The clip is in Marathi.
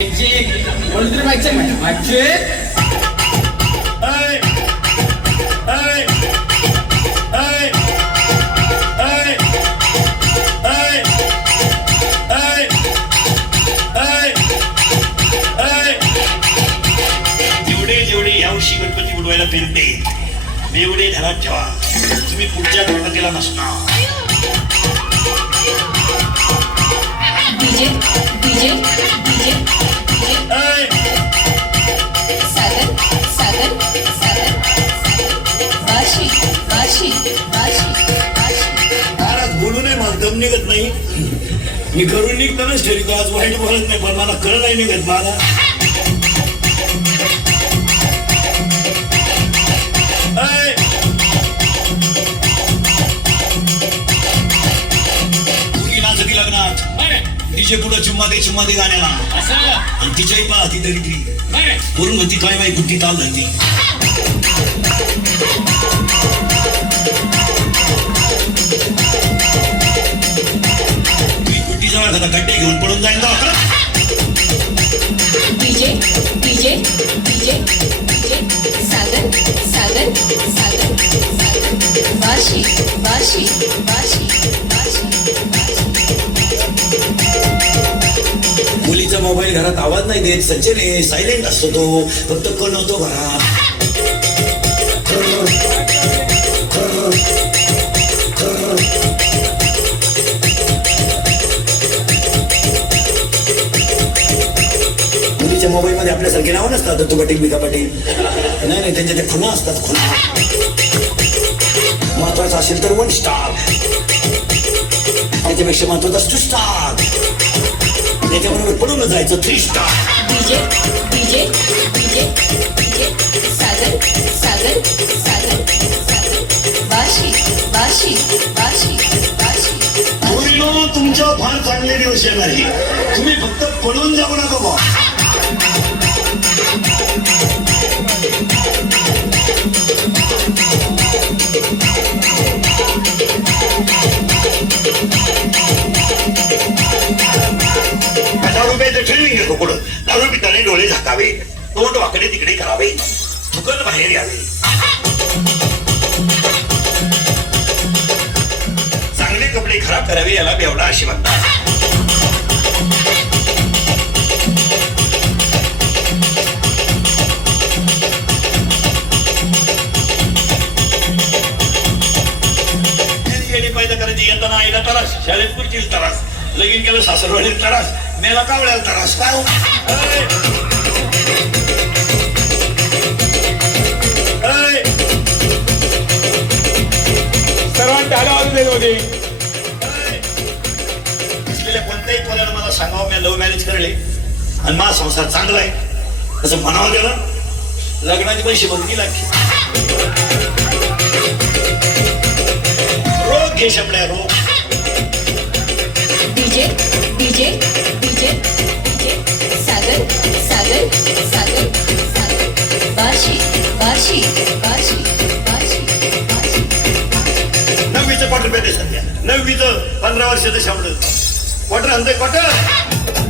म्हणून तरी मागचे मागचे जेवढे जेवढे यावर्षी गणपती बुडवायला फिरते एवढे घरात ठेवा. तुम्ही पुढच्या गणपतीला नसणार. DJ DJ DJ Sagar Sagar Sagar Vashi Vashi Vashi Vashi. Maharaj बोलू नये, मला दम निघत नाही. मी करून निघतानाच ठरतो. आज वाईट बोलत नाही, पण मला कळ नाही निघत. मला मुलगी नाचती लग्नात तिचे पुढे चुम्मा दे गाण्याला. आणि तिच्याही पहा ती दरिद्री करून म्हणती काय माहिती कुठली ताल धरती. तुम्ही कुठली जवळ एखादा गड्डे घेऊन पडून जाईल ना. DJ DJ DJ DJ Sagar Sagar Sagar Sagar Vashi Vashi Vashi Vashi. मुलीचा मोबाईल घरात आवाज नाही देत. संचले सायलेंट असतो तो, फक्त कण होतो घरात. मुलीच्या मोबाईल मध्ये आपल्यासारखे नावं नसतात. दत्तू पाटील, बिका पाटील. नाही, त्यांच्या ते खुणा असतात. खुणा महत्वाचा असेल तर 1 स्टार, त्याच्यापेक्षा महत्वाचा 2 स्टार, त्याच्याबरोबर पडून जायचं 3 star. DJ DJ DJ DJ Sagar Sagar Sagar Sagar Vashi Vashi Vashi Vashi. मुलीनो, तुमच्या फार चांगले दिवस येणार आहे. तुम्ही फक्त पडून जाऊ नका बा. दारू प्यायचं ट्रेनिंग घेतो पुढं. दारू पिताने डोळे झाकावे, तोंड वाकडे तिकडे करावे, थुकत बाहेर यावे. चांगले कपडे खराब करावे याला बेवडा अशी म्हणतात. पैदा करायची येताना आईला त्रास, शाळेत पुढची त्रास, लगीन केलं सासरवाडीत त्रास, मेला कावळ्याला त्रास. काय सर्वांना टाळ्या वाजून देत होते. असलेल्या कोणत्याही पोराला मला सांगावं मी लव्ह मॅरेज करले आणि माझा संसार चांगला आहे असं म्हणावं गेलं. लग्नाचे पैसे बंद लागले. रोग घे शपड्या, रोग. DJ DJ DJ DJ Sagar Sagar Sagar Sagar Vashi Vashi Vashi Vashi Vashi. 9वीचं quarter पेटे सध्या. 9वीचं 15 वर्षाचं शब्द क्वार्टर आणतंय क्वार्टर.